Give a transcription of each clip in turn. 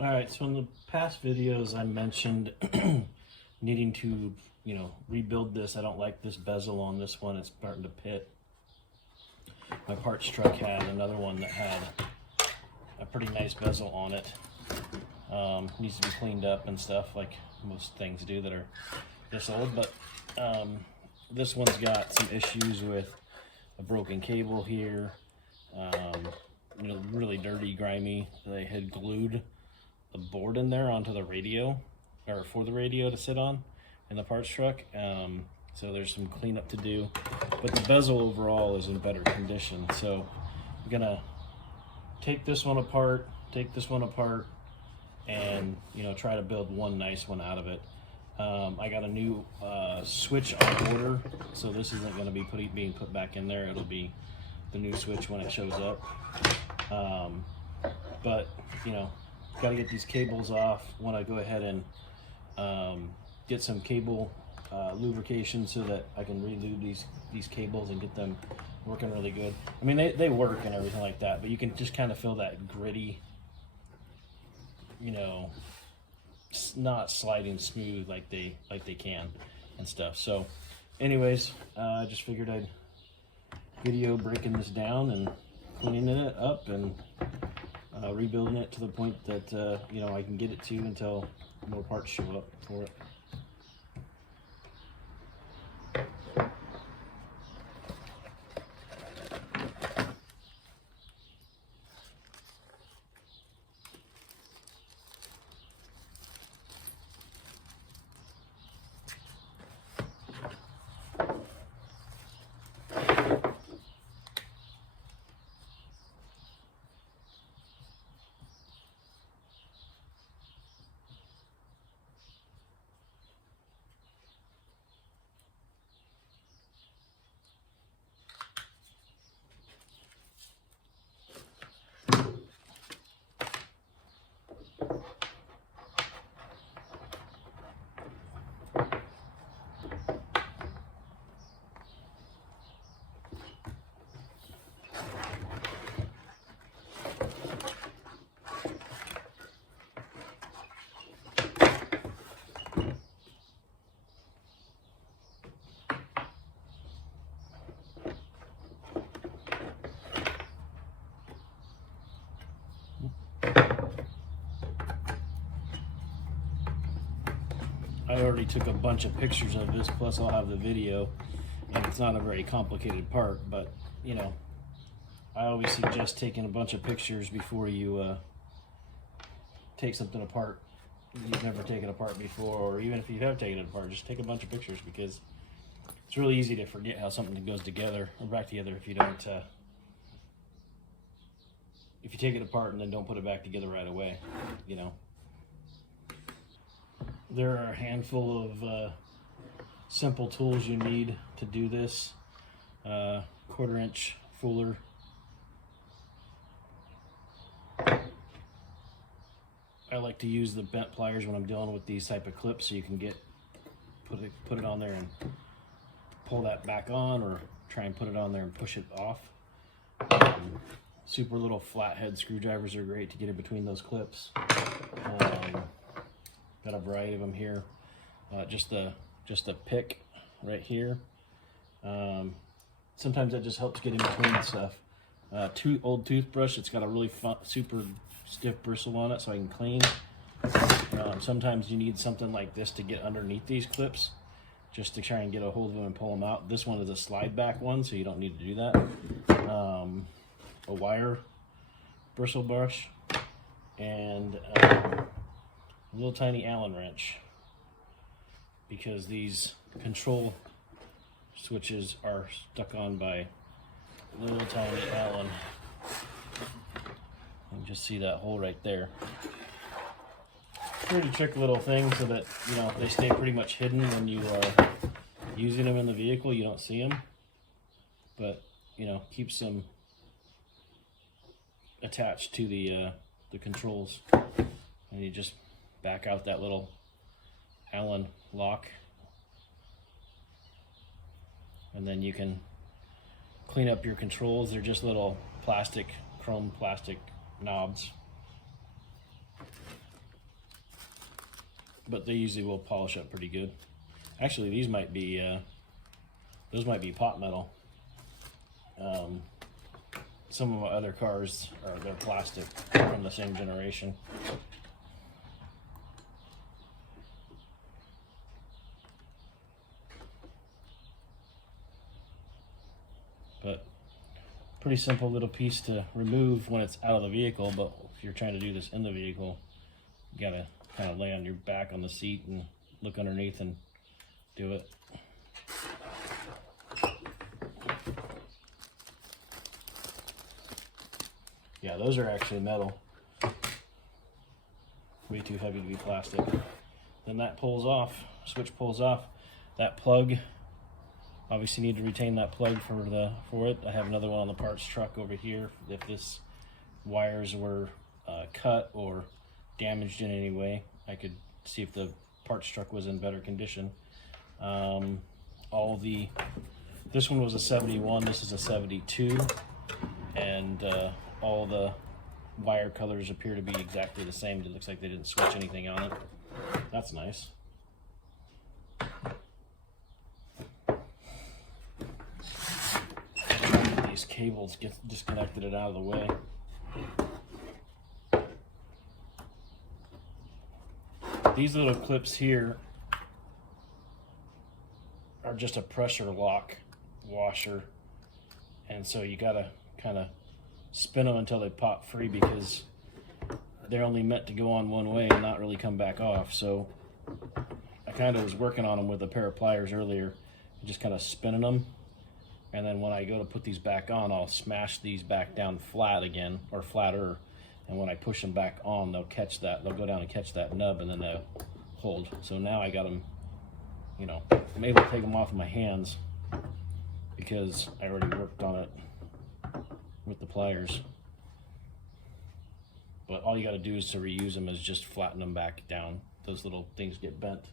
All right, so in the past videos I mentioned needing to, rebuild this. I don't like this bezel on this one. It's starting to pit. My parts truck had another one that had a pretty nice bezel on it. Needs to be cleaned up and stuff, like most things do that are this old, but this one's got some issues with a broken cable here. Really dirty, grimy. They had glued the board in there onto the radio, or for the radio to sit on in the parts truck. So there's some cleanup to do, but the bezel overall is in better condition. So I'm gonna take this one apart, and try to build one nice one out of it. I got a new switch on order, so this isn't going to be being put back in there. It'll be the new switch when it shows up. But got to get these cables off. Want to go ahead and get some cable lubrication so that I can re-lube these cables and get them working really good. I mean, they work and everything like that, but you can just kind of feel that gritty, not sliding smooth like they can and stuff. So anyways, I just figured I'd video breaking this down and cleaning it up and rebuilding it to the point that I can get it to until more parts show up for it. I already took a bunch of pictures of this, plus I'll have the video, and it's not a very complicated part, but I always suggest taking a bunch of pictures before you take something apart you've never taken apart before, or even if you have taken it apart, just take a bunch of pictures, because it's really easy to forget how something goes together or back together if you don't if you take it apart and then don't put it back together right away. There are a handful of simple tools you need to do this. 1/4-inch fuller. I like to use the bent pliers when I'm dealing with these type of clips, so you can put it on there and pull that back on, or try and put it on there and push it off. Super little flathead screwdrivers are great to get in between those clips. Got a variety of them here. Just a pick right here. Sometimes that just helps get in between stuff. Old toothbrush. It's got a really super stiff bristle on it, so I can clean. Sometimes you need something like this to get underneath these clips, just to try and get a hold of them and pull them out. This one is a slide back one, so you don't need to do that. A wire bristle brush, and a little tiny Allen wrench, because these control switches are stuck on by little tiny Allen. You can just see that hole right there. Pretty trick little thing so that they stay pretty much hidden when you are using them in the vehicle. You don't see them, but keeps them attached to the controls, and you just back out that little Allen lock, and then you can clean up your controls. They're just little chrome plastic knobs. but they usually will polish up pretty good. Actually, these might be, those might be pot metal. Some of my other cars they're plastic from the same generation. But pretty simple little piece to remove when it's out of the vehicle, but if you're trying to do this in the vehicle, you gotta kind of lay on your back on the seat and look underneath and do it. Yeah, those are actually metal. Way too heavy to be plastic. Then that pulls off, switch pulls off. That plug, obviously need to retain that plug for it. I have another one on the parts truck over here. If this wires were cut or damaged in any way, I could see if the parts truck was in better condition. This one was a 71, this is a 72, and all the wire colors appear to be exactly the same. It looks like they didn't switch anything on it. That's nice. These cables get disconnected it out of the way. These little clips here are just a pressure lock washer, and so you gotta kind of spin them until they pop free, because they're only meant to go on one way and not really come back off. So I kind of was working on them with a pair of pliers earlier, just kind of spinning them, and then when I go to put these back on, I'll smash these back down flat again, or flatter, and when I push them back on, they'll catch that, they'll go down and catch that nub, and then they'll hold. So now I got them, you know, I'm able to take them off of my hands because I already worked on it with the pliers. But all you got to do is to reuse them is just flatten them back down. Those little things get bent.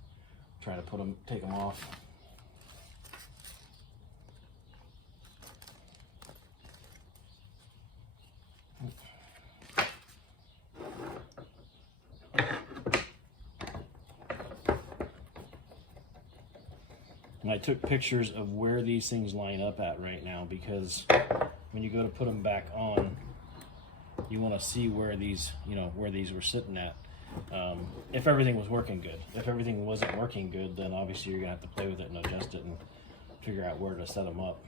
Try to take them off. And I took pictures of where these things line up at right now, because when you go to put them back on, you want to see where these, where these were sitting at. If everything was working good. If everything wasn't working good, then obviously you're gonna have to play with it and adjust it and figure out where to set them up.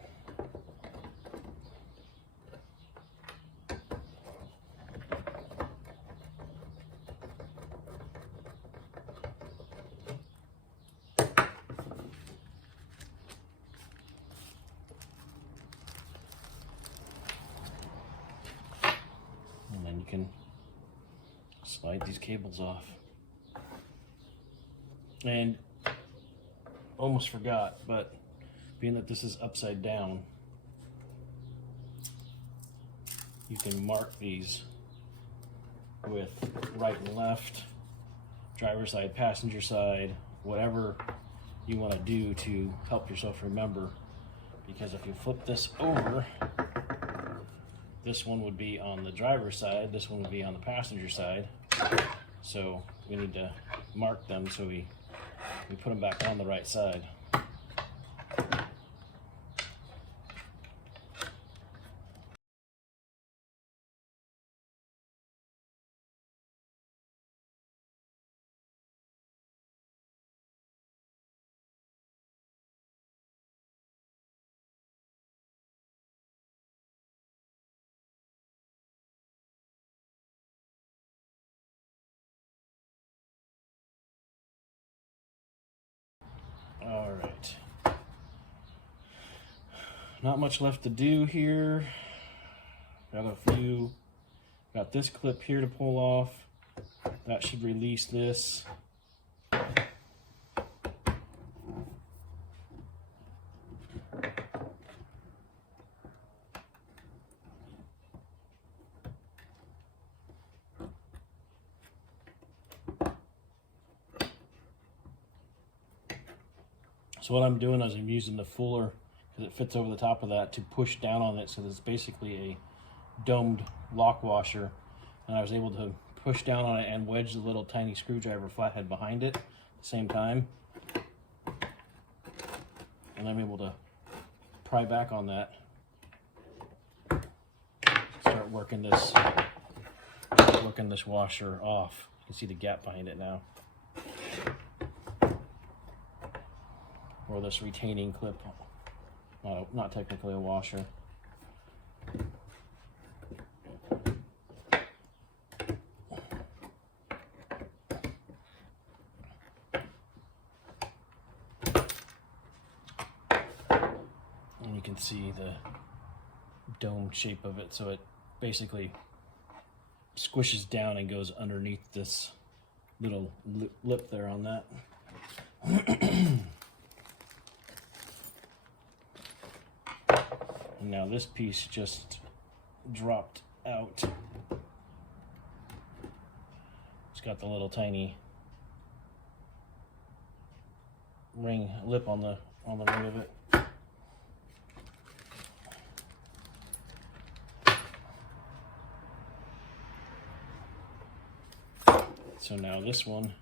And then you can slide these cables off. And almost forgot, but being that this is upside down, you can mark these with right and left, driver's side, passenger side, whatever you want to do to help yourself remember. Because if you flip this over, this one would be on the driver's side, this one would be on the passenger side. So we need to mark them so we put them back on the right side. All right, not much left to do here. Got this clip here to pull off. That should release this. So what I'm doing is I'm using the Fuller, because it fits over the top of that, to push down on it, so it's basically a domed lock washer, and I was able to push down on it and wedge the little tiny screwdriver flathead behind it, the same time. And I'm able to pry back on that. Start working this washer off. You can see the gap behind it now. Or this retaining clip. Not technically a washer. And you can see the dome shape of it, so it basically squishes down and goes underneath this little lip there on that. And now this piece just dropped out. It's got the little tiny ring lip on the ring of it. So now this one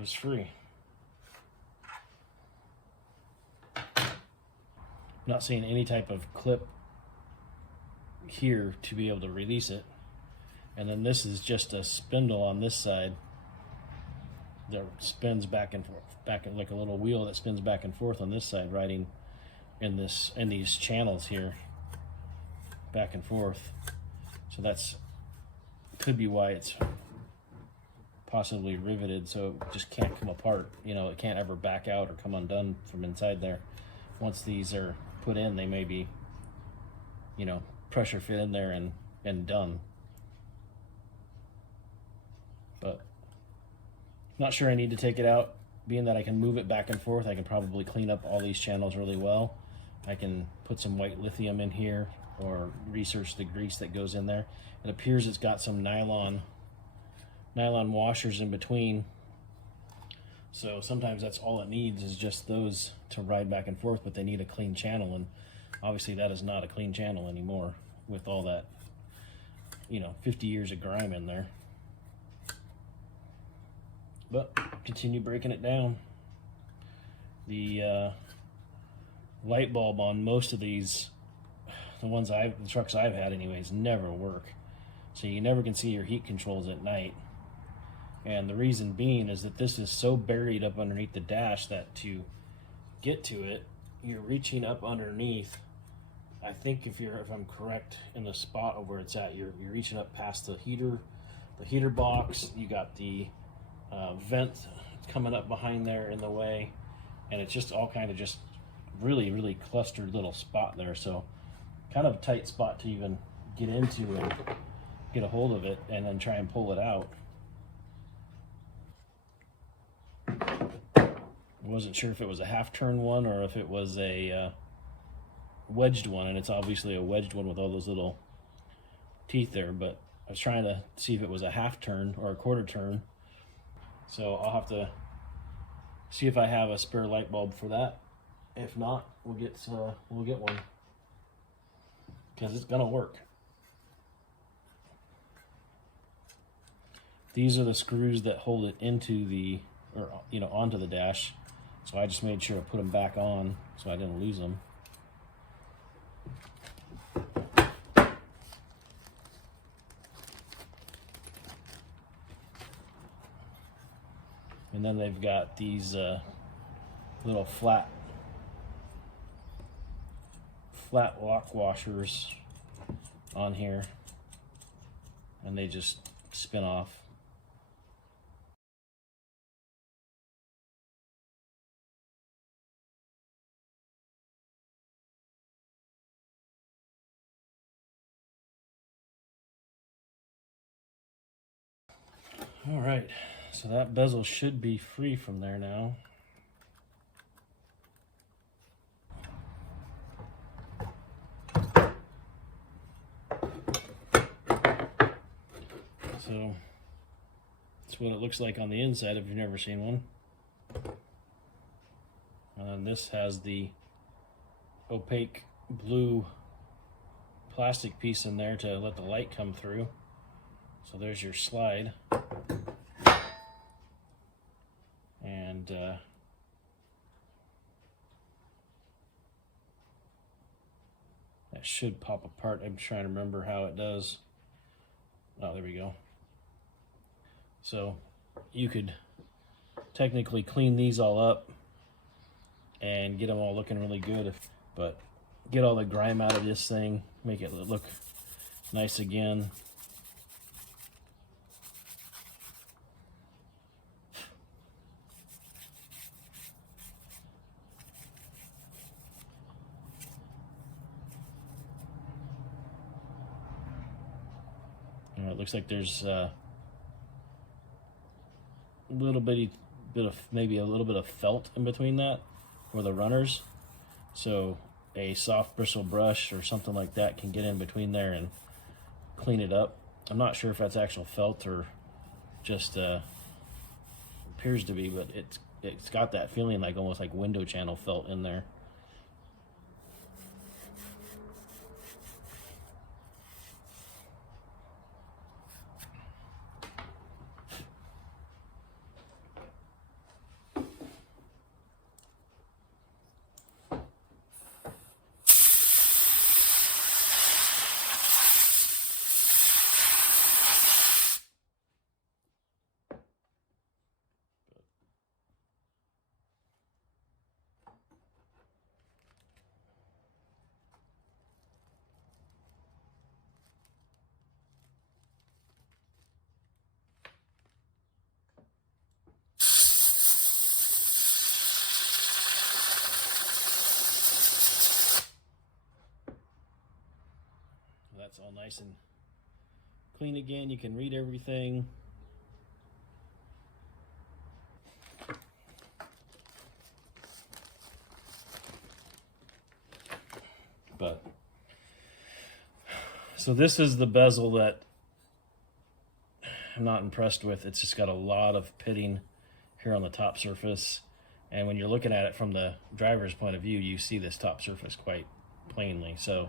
is free. Not seeing any type of clip here to be able to release it. And then this is just a spindle on this side that spins back and forth, like a little wheel that spins back and forth on this side, riding in these channels here, back and forth. So that's could be why it's possibly riveted, so it just can't come apart. You know, it can't ever back out or come undone from inside there. Once these are put in, they may be, you know, pressure fit in there and done. But not sure I need to take it out. Being that I can move it back and forth, I can probably clean up all these channels really well. I can put some white lithium in here or research the grease that goes in there. It appears it's got some nylon washers in between. So sometimes that's all it needs, is just those to ride back and forth, but they need a clean channel, and obviously that is not a clean channel anymore with all that, you know, 50 years of grime in there. But continue breaking it down. The light bulb on most of these, the trucks I've had anyways, never work. So you never can see your heat controls at night. And the reason being is that this is so buried up underneath the dash that to get to it, you're reaching up underneath. I think if I'm correct in the spot of where it's at, you're reaching up past the heater box. You got the vent coming up behind there in the way, and it's just all kind of just really clustered little spot there. So kind of a tight spot to even get into and get a hold of it and then try and pull it out. I wasn't sure if it was a half turn one or if it was a wedged one, and it's obviously a wedged one with all those little teeth there, but I was trying to see if it was a half turn or a quarter turn. So I'll have to see if I have a spare light bulb for that. If not, we'll get one, because it's gonna work. These are the screws that hold it into the, or you know, onto the dash. So I just made sure to put them back on so I didn't lose them. And then they've got these little flat lock washers on here, and they just spin off. All right, so that bezel should be free from there now. So that's what it looks like on the inside if you've never seen one. And this has the opaque blue plastic piece in there to let the light come through. So there's your slide. and that should pop apart. I'm trying to remember how it does. Oh, there we go. So you could technically clean these all up and get them all looking really good, but get all the grime out of this thing, make it look nice again. It looks like there's maybe a little bit of felt in between that for the runners. So a soft bristle brush or something like that can get in between there and clean it up. I'm not sure if that's actual felt or just appears to be, but it's got that feeling like almost like window channel felt in there. That's all nice and clean again. You can read everything. But so this is the bezel that I'm not impressed with. It's just got a lot of pitting here on the top surface, and when you're looking at it from the driver's point of view, you see this top surface quite plainly. So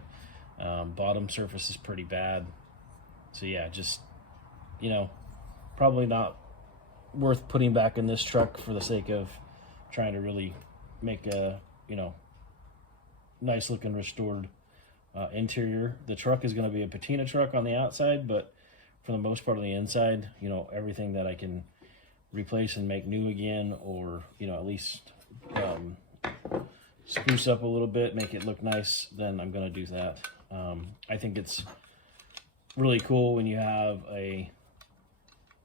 bottom surface is pretty bad. So yeah, just, you know, probably not worth putting back in this truck for the sake of trying to really make a, you know, nice looking restored interior. The truck is going to be a patina truck on the outside, but for the most part on the inside, you know, everything that I can replace and make new again, or, you know, at least spruce up a little bit, make it look nice, then I'm going to do that. I think it's really cool when you have a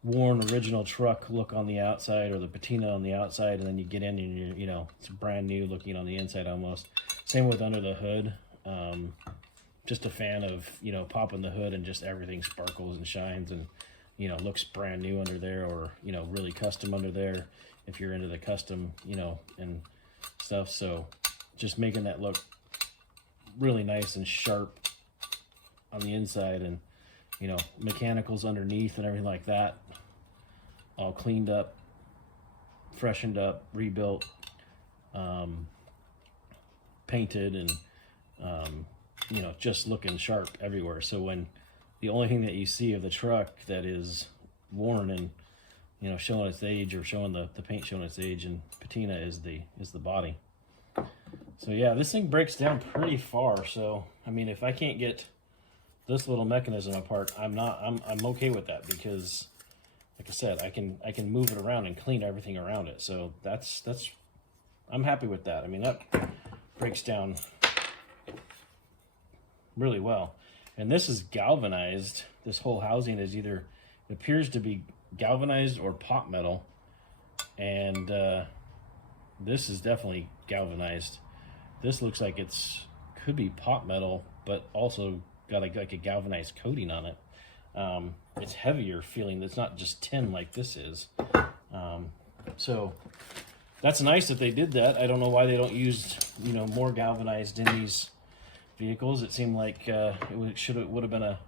worn original truck look on the outside, or the patina on the outside, and then you get in and you're, you know, it's brand new looking on the inside almost. Same with under the hood. Just a fan of, you know, popping the hood and just everything sparkles and shines and, you know, looks brand new under there, or, you know, really custom under there if you're into the custom, you know, and stuff. So just making that look really nice and sharp on the inside, and, you know, mechanicals underneath and everything like that, all cleaned up, freshened up, rebuilt, painted, and you know, just looking sharp everywhere. So when the only thing that you see of the truck that is worn and, you know, showing its age, or showing the paint showing its age and patina, is the body. So yeah, this thing breaks down pretty far. So I mean, if I can't get this little mechanism apart, I'm okay with that, because like I said, I can move it around and clean everything around it. So that's I'm happy with that. I mean, that breaks down really well. And this is galvanized. This whole housing is either, it appears to be galvanized or pot metal, and this is definitely galvanized. This looks like could be pot metal, but also got like a galvanized coating on it. It's heavier feeling. It's not just tin like this is. So that's nice that they did that. I don't know why they don't use, you know, more galvanized in these vehicles. It seemed like it would have been a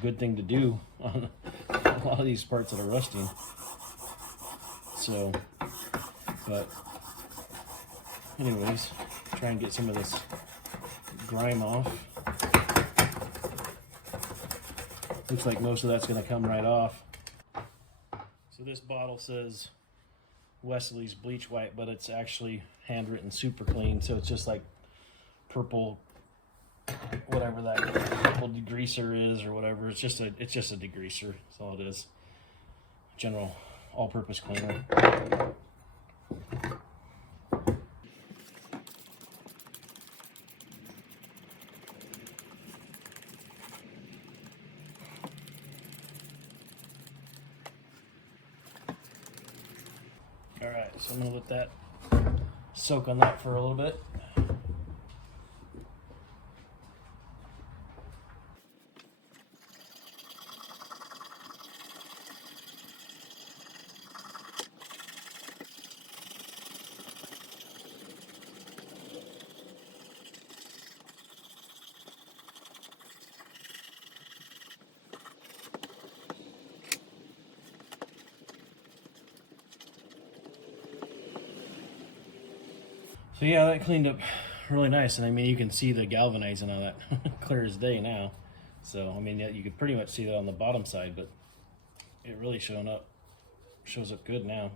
good thing to do on a lot of these parts that are rusting. So, but anyways, try and get some of this grime off. Looks like most of that's going to come right off. So this bottle says Wesley's bleach white, but it's actually handwritten super clean. So it's just like purple, whatever that purple degreaser is or whatever. It's just a degreaser. That's all it is. General all-purpose cleaner. All right, so I'm gonna let that soak on that for a little bit. So yeah, that cleaned up really nice, and I mean you can see the galvanizing on that clear as day now. So I mean, yeah, you could pretty much see that on the bottom side, but it really shows up good now.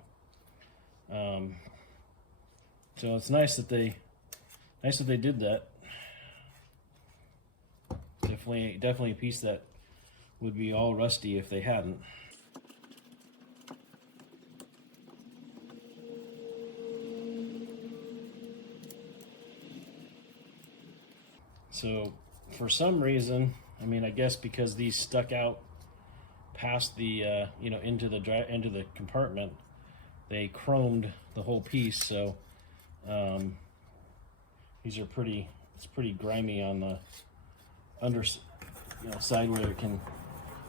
So it's nice that they did that. Definitely a piece that would be all rusty if they hadn't. So for some reason, I mean, I guess because these stuck out past the into the compartment, they chromed the whole piece. So these are it's pretty grimy on the side where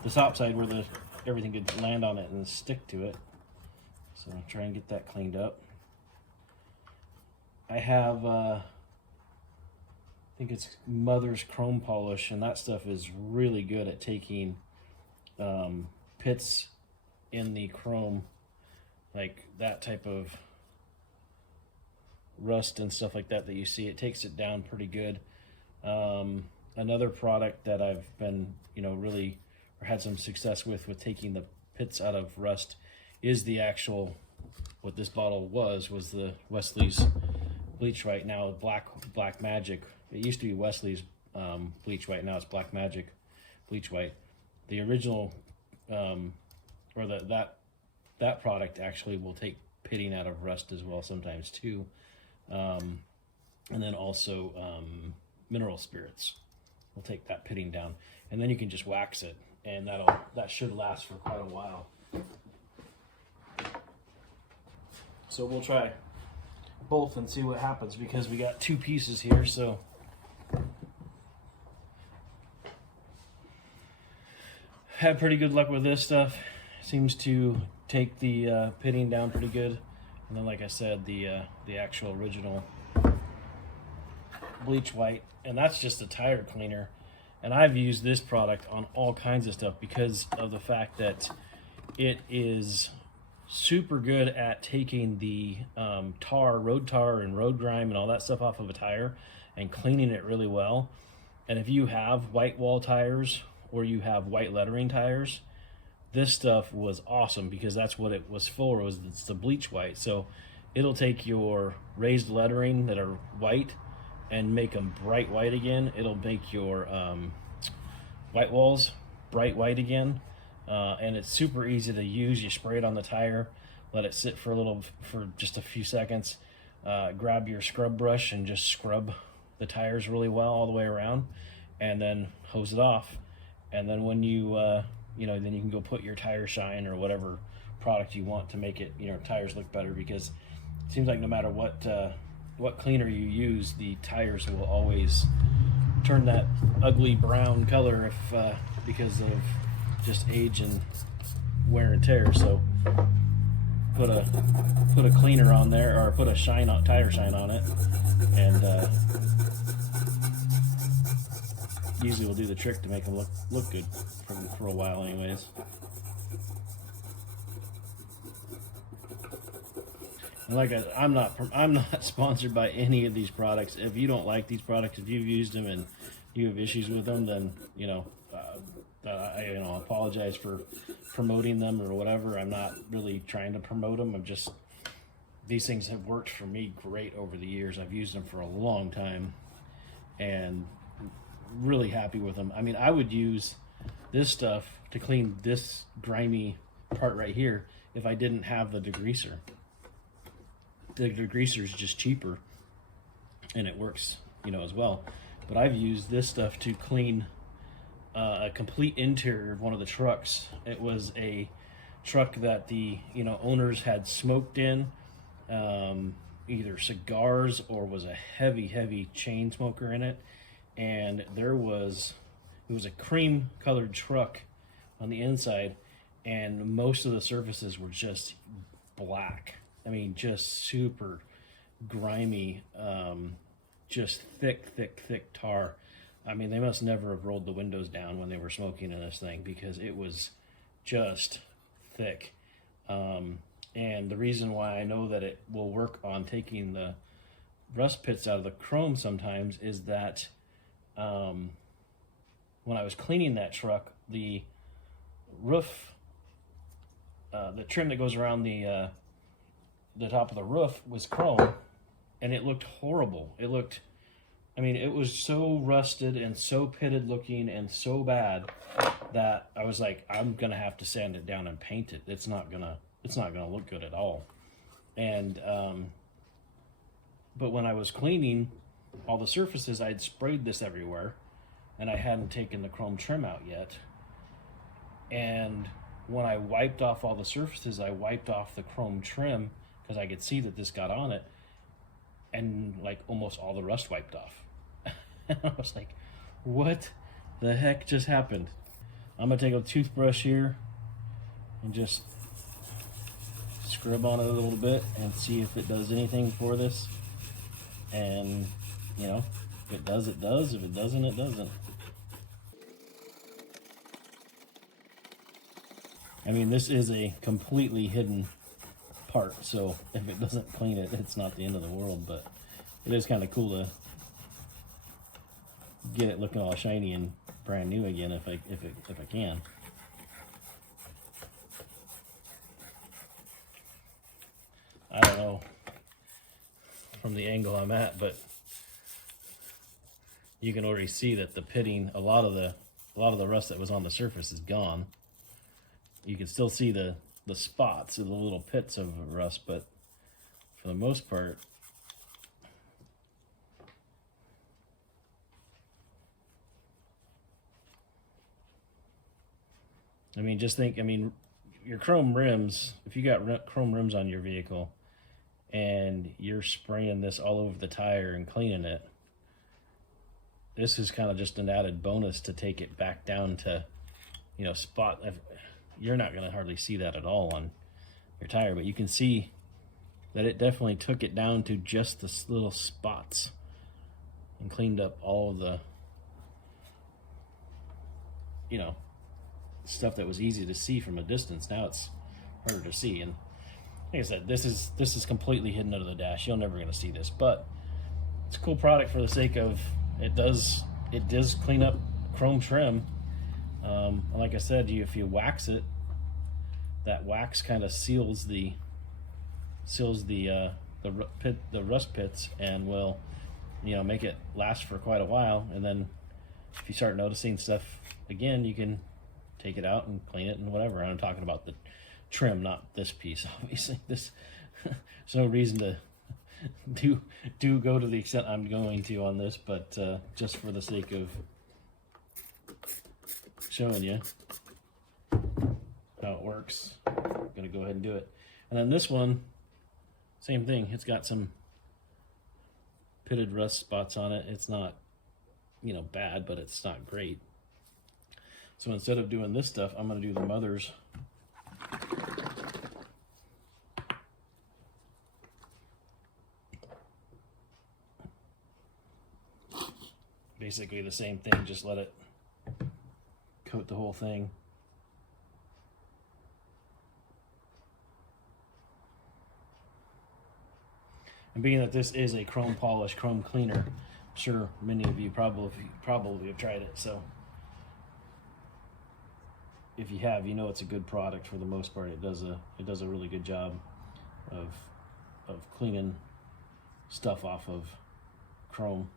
the top side where everything could land on it and stick to it. So I'll try and get that cleaned up. I have I think it's Mother's Chrome Polish, and that stuff is really good at taking pits in the chrome, like that type of rust and stuff like that you see. It takes it down pretty good. Another product that I've been, really had some success with taking the pits out of rust is the actual, what this bottle was the Wesley's bleach white, now Black Magic. It used to be Wesley's bleach white, now it's Black Magic bleach white. The original, or that product actually will take pitting out of rust as well sometimes too. And then also mineral spirits will take that pitting down, and then you can just wax it, and that should last for quite a while. So we'll try both and see what happens, because we got two pieces here. So had pretty good luck with this stuff. Seems to take the pitting down pretty good. And then, like I said, the actual original bleach white, and that's just a tire cleaner. And I've used this product on all kinds of stuff because of the fact that it is super good at taking the road tar and road grime and all that stuff off of a tire and cleaning it really well. And if you have white wall tires or you have white lettering tires, this stuff was awesome, because that's what it was for, it's the bleach white. So it'll take your raised lettering that are white and make them bright white again. It'll make your white walls bright white again. And it's super easy to use. You spray it on the tire, let it sit for just a few seconds, grab your scrub brush and just scrub the tires really well all the way around, and then hose it off. And then when you then you can go put your tire shine or whatever product you want to make it, tires look better, because it seems like no matter what cleaner you use, the tires will always turn that ugly brown color because of just age and wear and tear. So put a cleaner on there, or put a tire shine on it, and usually will do the trick to make them look good for a while anyways. And like I'm not sponsored by any of these products. If you don't like these products, if you've used them and you have issues with them, then I apologize for promoting them or whatever. I'm not really trying to promote them. I'm just these things have worked for me great over the years. I've used them for a long time and really happy with them. I mean, I would use this stuff to clean this grimy part right here if I didn't have the degreaser. The degreaser is just cheaper and it works, you know, as well. But I've used this stuff to clean a complete interior of one of the trucks. It was a truck that the, you know, owners had smoked in, either cigars or was a heavy chain smoker in it. And it was a cream colored truck on the inside, and most of the surfaces were just black. I mean, just super grimy, just thick tar. I mean, they must never have rolled the windows down when they were smoking in this thing, because it was just thick. And the reason why I know that it will work on taking the rust pits out of the chrome sometimes is that when I was cleaning that truck, the roof, the trim that goes around the top of the roof was chrome, and it looked horrible. It looked, I mean, it was so rusted and so pitted looking and so bad that I was like, I'm gonna have to sand it down and paint it. It's not gonna look good at all. And but when I was cleaning all the surfaces, I'd sprayed this everywhere, and I hadn't taken the chrome trim out yet. And when I wiped off all the surfaces, I wiped off the chrome trim because I could see that this got on it, and like almost all the rust wiped off. And I was like, what the heck just happened? I'm gonna take a toothbrush here and just scrub on it a little bit and see if it does anything for this. And you know, if it does, it does. If it doesn't, it doesn't. I mean, this is a completely hidden part, so if it doesn't clean it, it's not the end of the world. But it is kind of cool to get it looking all shiny and brand new again if I can. I don't know from the angle I'm at, but you can already see that the pitting, a lot of the rust that was on the surface is gone. You can still see the spots of the little pits of rust, but for the most part, I mean, just think, I mean, your chrome rims, if you got chrome rims on your vehicle and you're spraying this all over the tire and cleaning it, this is kind of just an added bonus to take it back down to, you know, spot. You're not going to hardly see that at all on your tire, but you can see that it definitely took it down to just the little spots and cleaned up all of the, you know, stuff that was easy to see from a distance. Now it's harder to see. And like I said, this is completely hidden under the dash. You're never going to see this, but it's a cool product for the sake of it does clean up chrome trim. Like I said, if you wax it, that wax kind of seals the rust pits and will, you know, make it last for quite a while. And then if you start noticing stuff again, you can take it out and clean it and whatever. I'm talking about the trim, not this piece, obviously. This there's no reason to do go to the extent I'm going to on this, but just for the sake of showing you how it works, I'm gonna go ahead and do it. And then this one, same thing. It's got some pitted rust spots on it. It's not, you know, bad, but it's not great. So instead of doing this stuff, I'm gonna do the mothers. Basically the same thing, just let it coat the whole thing. And being that this is a chrome polish, chrome cleaner, I'm sure many of you probably have tried it. So if you have, you know it's a good product for the most part. It does a really good job of of cleaning stuff off of chrome.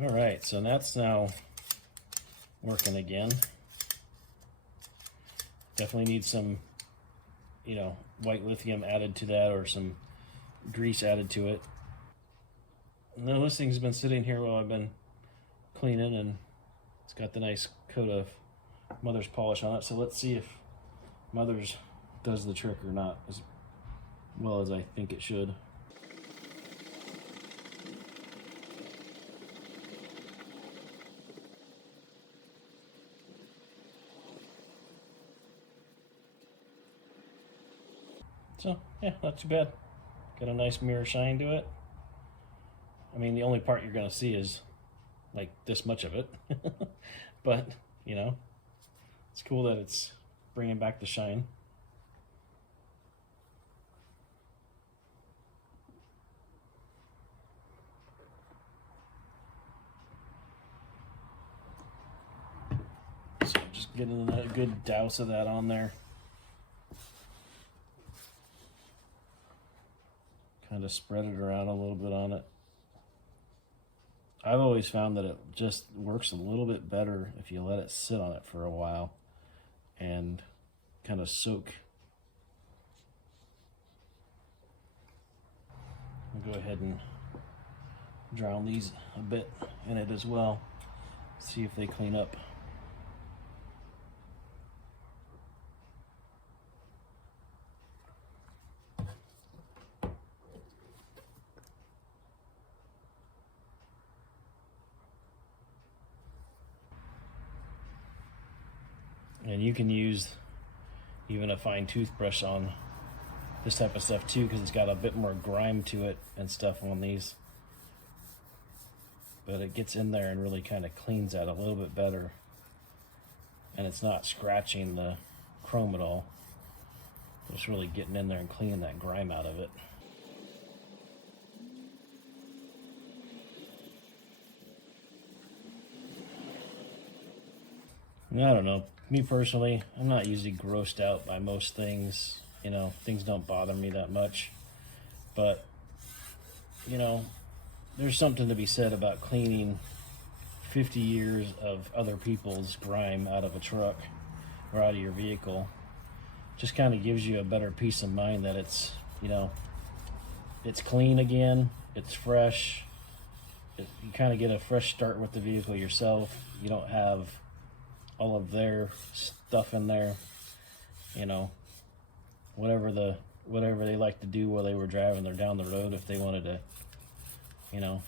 All right, so that's now working again. Definitely need some, you know, white lithium added to that, or some grease added to it. Now this thing's been sitting here while I've been cleaning, and it's got the nice coat of Mother's polish on it. So let's see if Mother's does the trick or not as well as I think it should. So yeah, not too bad. Got a nice mirror shine to it. I mean, the only part you're gonna see is like this much of it, but you know, it's cool that it's bringing back the shine. So just getting a good douse of that on there. Kind of spread it around a little bit on it. I've always found that it just works a little bit better if you let it sit on it for a while and kind of soak. I'll go ahead and drown these a bit in it as well. See if they clean up. And you can use even a fine toothbrush on this type of stuff too, because it's got a bit more grime to it and stuff on these. But it gets in there and really kind of cleans that a little bit better. And it's not scratching the chrome at all. It's really getting in there and cleaning that grime out of it. I don't know. Me personally, I'm not usually grossed out by most things. You know, things don't bother me that much. But, you know, there's something to be said about cleaning 50 years of other people's grime out of a truck or out of your vehicle. Just kind of gives you a better peace of mind that it's, you know, it's clean again, it's fresh. You kind of get a fresh start with the vehicle yourself. You don't have all of their stuff in there, you know, whatever they like to do while they were driving or down the road. If they wanted to, you know,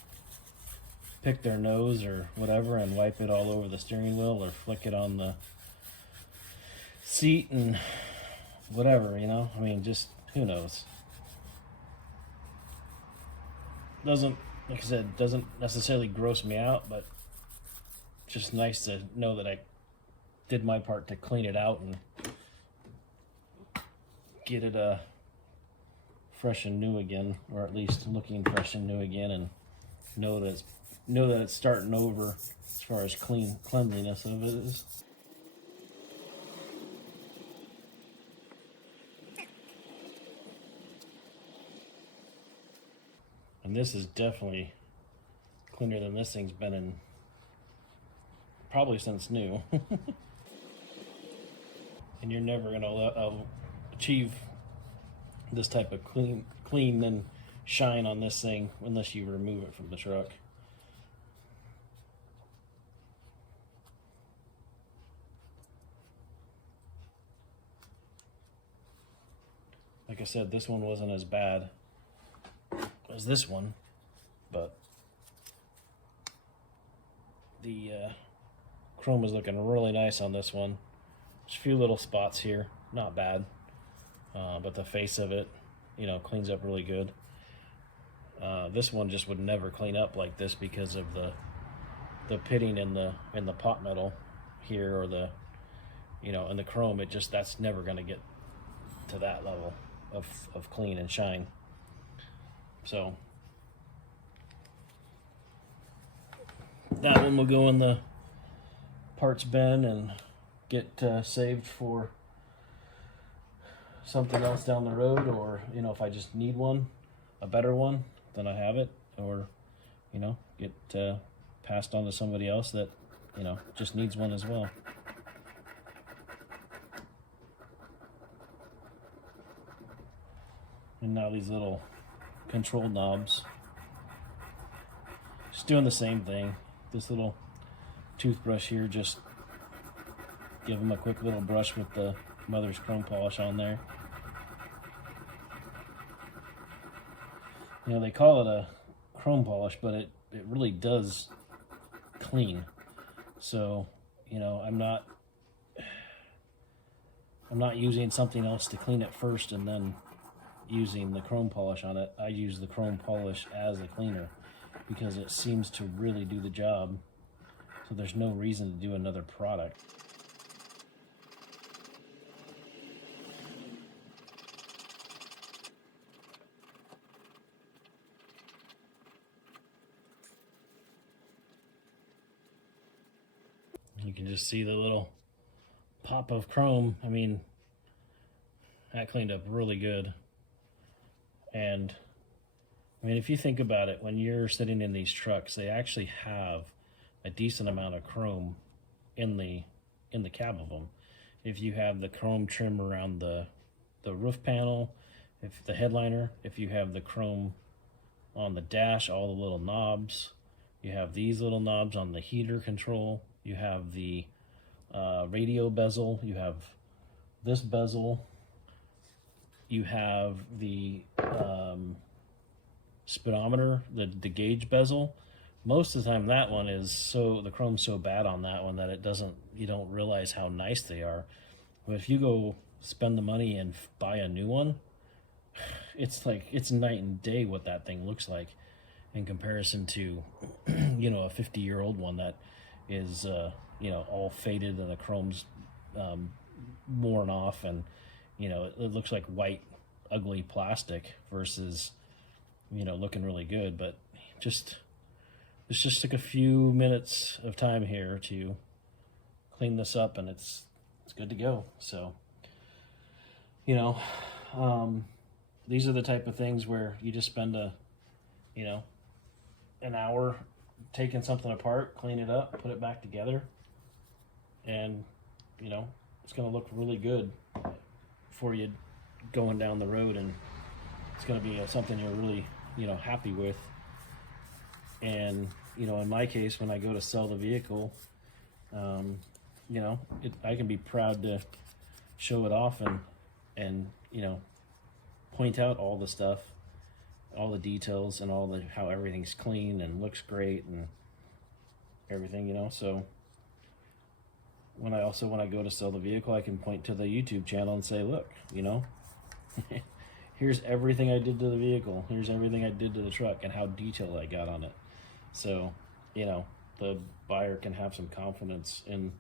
pick their nose or whatever and wipe it all over the steering wheel, or flick it on the seat and whatever, you know, I mean, just who knows. Doesn't, like I said, doesn't necessarily gross me out, but just nice to know that I did my part to clean it out and get it fresh and new again, or at least looking fresh and new again, and know that it's starting over as far as cleanliness of it is. And this is definitely cleaner than this thing's been in probably since new. And you're never going to achieve this type of clean and shine on this thing unless you remove it from the truck. Like I said, this one wasn't as bad as this one, but the chrome is looking really nice on this one. Just a few little spots here, not bad, but the face of it, you know, cleans up really good. This one just would never clean up like this because of the pitting in the pot metal here, or the, you know, and the chrome. It just, that's never going to get to that level of clean and shine. So that one will go in the parts bin and get saved for something else down the road, or, you know, if I just need one, a better one, then I have it, or, you know, get passed on to somebody else that, you know, just needs one as well. And now these little control knobs, just doing the same thing. This little toothbrush here, just give them a quick little brush with the mother's chrome polish on there. You know, they call it a chrome polish, but it really does clean. So, you know, I'm not using something else to clean it first and then using the chrome polish on it. I use the chrome polish as a cleaner because it seems to really do the job. So there's no reason to do another product. You can just see the little pop of chrome. I mean, that cleaned up really good. And I mean, if you think about it, when you're sitting in these trucks, they actually have a decent amount of chrome in the cab of them. If you have the chrome trim around the roof panel, if the headliner, if you have the chrome on the dash, all the little knobs, you have these little knobs on the heater control, you have the radio bezel, you have this bezel, you have the speedometer, the gauge bezel. Most of the time that one is the chrome's so bad on that one that you don't realize how nice they are. But if you go spend the money and buy a new one, it's night and day what that thing looks like in comparison to, you know, a 50-year-old one that is, you know, all faded and the chrome's worn off, and, you know, it looks like white, ugly plastic versus, you know, looking really good. But this just took a few minutes of time here to clean this up, and it's good to go. So, you know, these are the type of things where you just spend an hour taking something apart, clean it up, put it back together, and, you know, it's going to look really good for you going down the road, and it's going to be something you're really, you know, happy with. And, you know, in my case, when I go to sell the vehicle, you know, I can be proud to show it off and you know, point out all the stuff, all the details, and how everything's clean and looks great and everything, you know. So when I go to sell the vehicle, I can point to the YouTube channel and say, look, you know, here's everything I did to the vehicle, here's everything I did to the truck, and how detailed I got on it. So, you know, the buyer can have some confidence in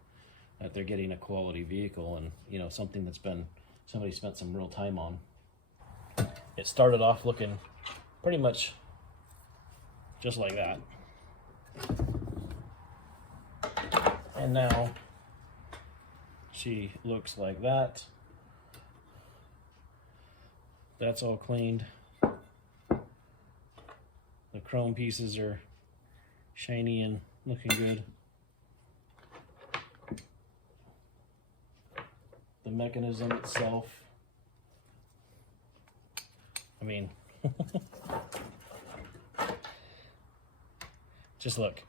that they're getting a quality vehicle, and, you know, something that's been somebody spent some real time on. It started off looking pretty much just like that, and now she looks like that. That's all cleaned. The chrome pieces are shiny and looking good. The mechanism itself I mean, just look.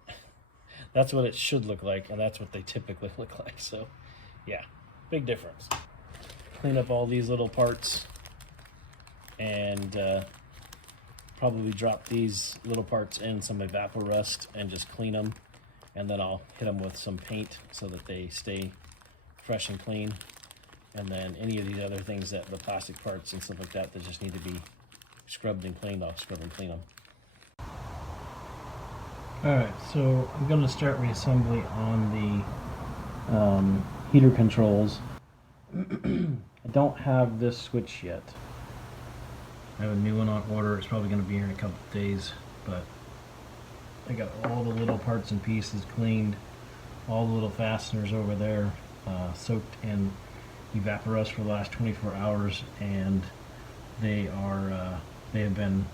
That's what it should look like, and that's what they typically look like. So, yeah, big difference. Clean up all these little parts, and probably drop these little parts in some evaporust and just clean them, and then I'll hit them with some paint so that they stay fresh and clean. And then any of these other things, that the plastic parts and stuff like that that just need to be scrubbed and cleaned, I'll scrub and clean them. Alright, so I'm going to start reassembly on the heater controls. I don't have this switch yet. I have a new one on order. It's probably going to be here in a couple of days, but I got all the little parts and pieces cleaned, all the little fasteners over there soaked in evaporust for the last 24 hours, and they have been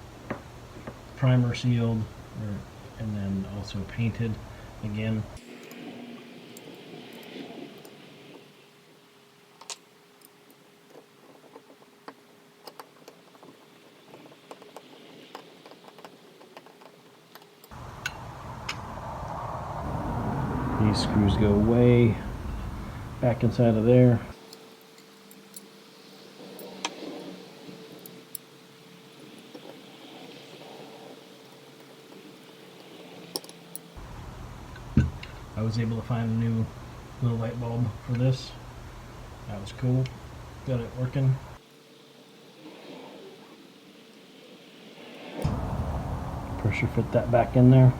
primer sealed and then also painted again. These screws go way back inside of there. I was able to find a new little light bulb for this. That was cool. Got it working. Pressure fit that back in there.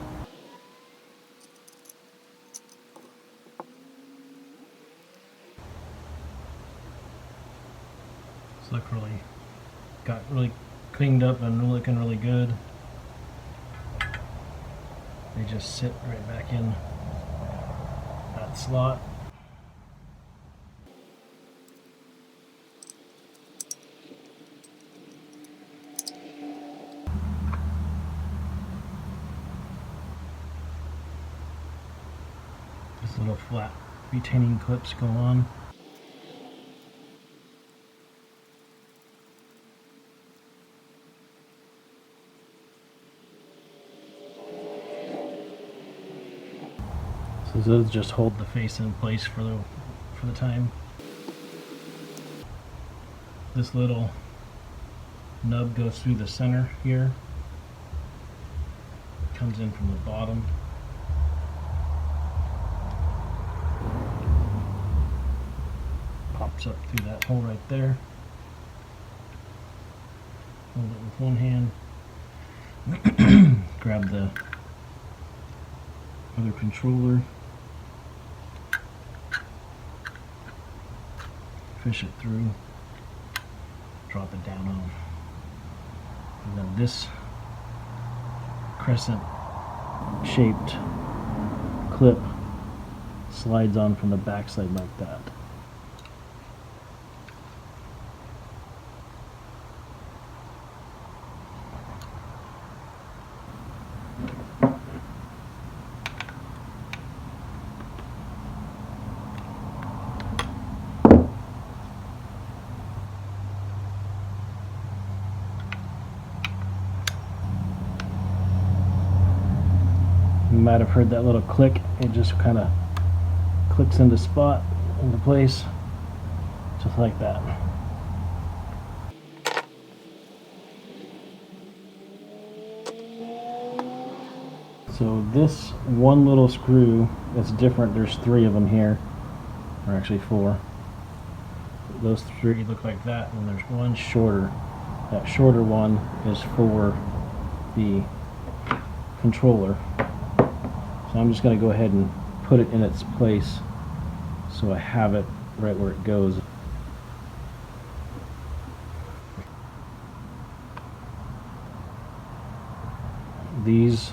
This got really cleaned up and looking really good. They just sit right back in that slot. These little flat retaining clips go on. So those just hold the face in place for the time. This little nub goes through the center here. It comes in from the bottom. Pops up through that hole right there. Hold it with one hand. Grab the other controller. Fish it through, drop it down on, and then this crescent shaped clip slides on from the backside like that. You might have heard that little click. It just kind of clicks into place, just like that. So this one little screw that's different, there's 3 of them here, or actually 4. Those 3 look like that, and there's one shorter. That shorter one is for the controller. So I'm just going to go ahead and put it in its place so I have it right where it goes. These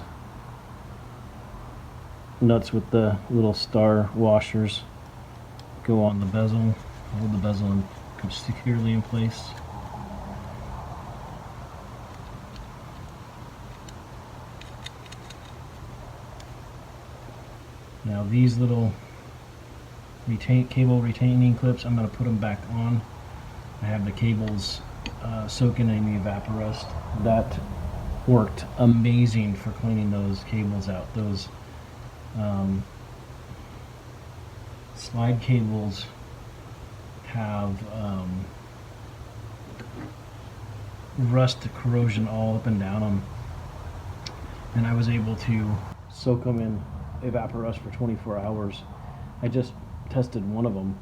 nuts with the little star washers go on the bezel, hold the bezel securely in place. Now these little cable retaining clips, I'm going to put them back on. I have the cables soaking in evaporust. That worked amazing for cleaning those cables out. Those slide cables have rust corrosion all up and down them, and I was able to soak them in evaporust for 24 hours. I just tested one of them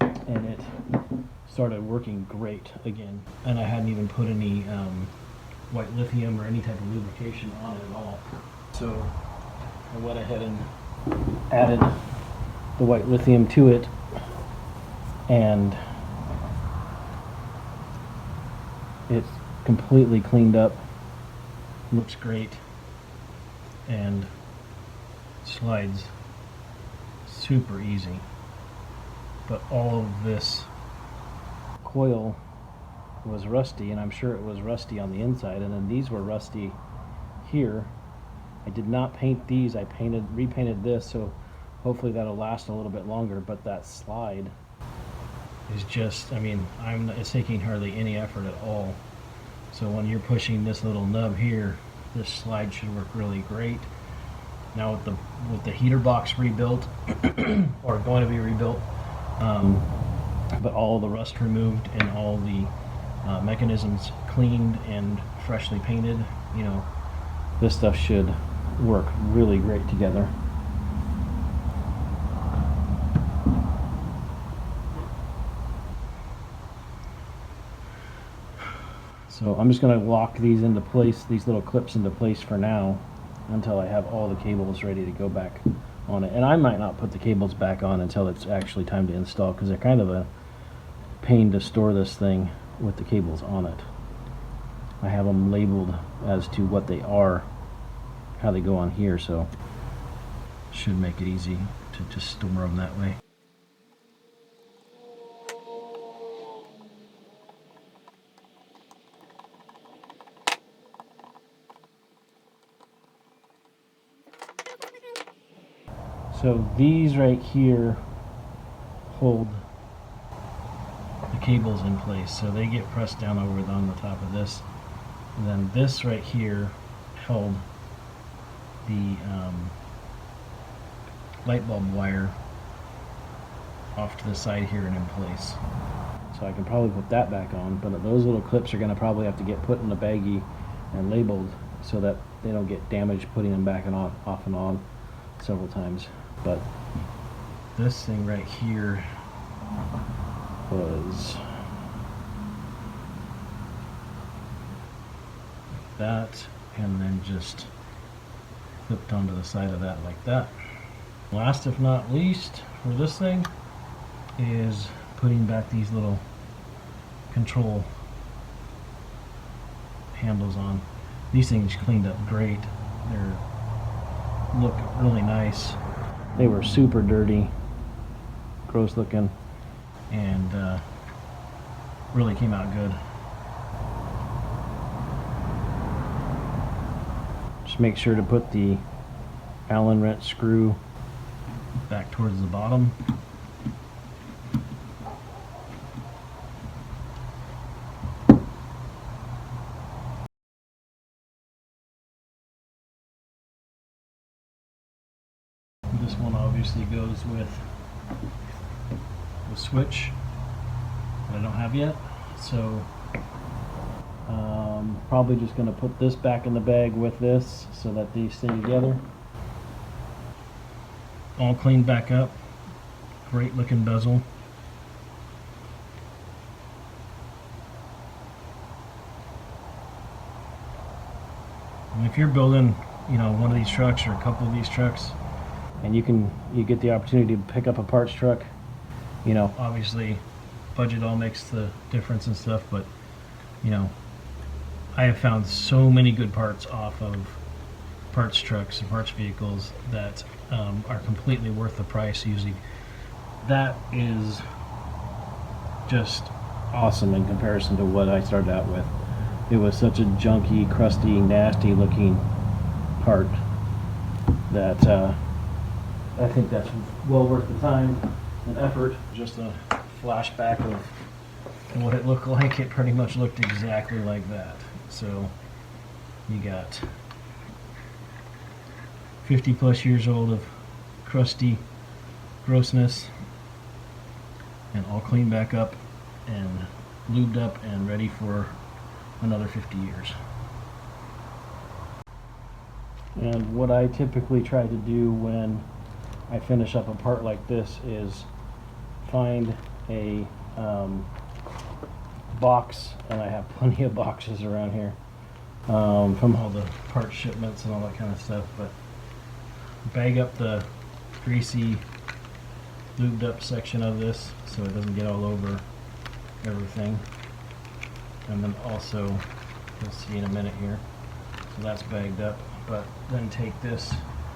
and it started working great again, and I hadn't even put any white lithium or any type of lubrication on it at all. So I went ahead and added the white lithium to it, and it's completely cleaned up, looks great, and slides super easy. But all of this coil was rusty, and I'm sure it was rusty on the inside, and then these were rusty here. I did not paint these. I repainted this, so hopefully that'll last a little bit longer. But that slide is just, I mean, it's taking hardly any effort at all. So when you're pushing this little nub here, this slide should work really great. Now with the heater box rebuilt or going to be rebuilt, but all the rust removed and all the mechanisms cleaned and freshly painted, you know, this stuff should work really great together. So I'm just going to lock these into place, these little clips into place for now, until I have all the cables ready to go back on it. And I might not put the cables back on until it's actually time to install, because they're kind of a pain to store this thing with the cables on it. I have them labeled as to what they are, how they go on here, so should make it easy to just store them that way. So these right here hold the cables in place, so they get pressed down over on the top of this, and then this right here held the light bulb wire off to the side here and in place. So I can probably put that back on, but those little clips are going to probably have to get put in a baggie and labeled so that they don't get damaged putting them back and off and on several times. But this thing right here was that, and then just clipped onto the side of that like that. Last if not least for this thing is putting back these little control handles on. These things cleaned up great. They look really nice. They were super dirty, gross looking, and really came out good. Just make sure to put the Allen wrench screw back towards the bottom. This one obviously goes with the switch that I don't have yet, so probably just going to put this back in the bag with this so that these stay together. All cleaned back up, great looking bezel. And if you're building, you know, one of these trucks or a couple of these trucks, and you get the opportunity to pick up a parts truck, you know, obviously budget all makes the difference and stuff, but you know, I have found so many good parts off of parts trucks and parts vehicles that are completely worth the price usually. That is just awesome in comparison to what I started out with. It was such a junky, crusty, nasty looking part that I think that's well worth the time and effort. Just a flashback of what it looked like, it pretty much looked exactly like that. So you got 50 plus years old of crusty grossness, and all cleaned back up and lubed up and ready for another 50 years. And what I typically try to do when I finish up a part like this is find a box, and I have plenty of boxes around here from all the part shipments and all that kind of stuff, but bag up the greasy lubed up section of this so it doesn't get all over everything. And then also, you'll see in a minute here, so that's bagged up, but then take this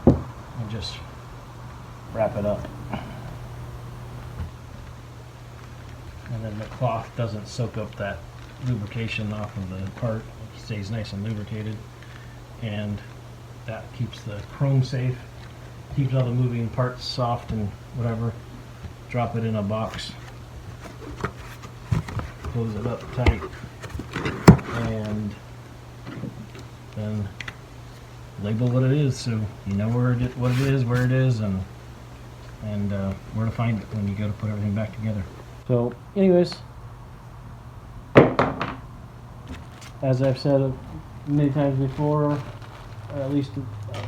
and just wrap it up. And then the cloth doesn't soak up that lubrication off of the part. It stays nice and lubricated, and that keeps the chrome safe, keeps all the moving parts soft and whatever. Drop it in a box, close it up tight, and then label what it is so you know what it is, where it is, and where to find it when you go to put everything back together. So anyways, as I've said many times before, or at least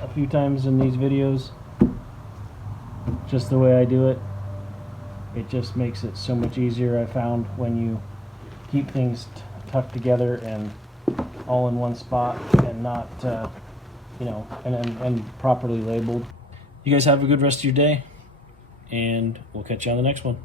a few times in these videos, just the way I do it, it just makes it so much easier. I found when you keep things tucked together and all in one spot and not, you know, and properly labeled. You guys have a good rest of your day, and we'll catch you on the next one.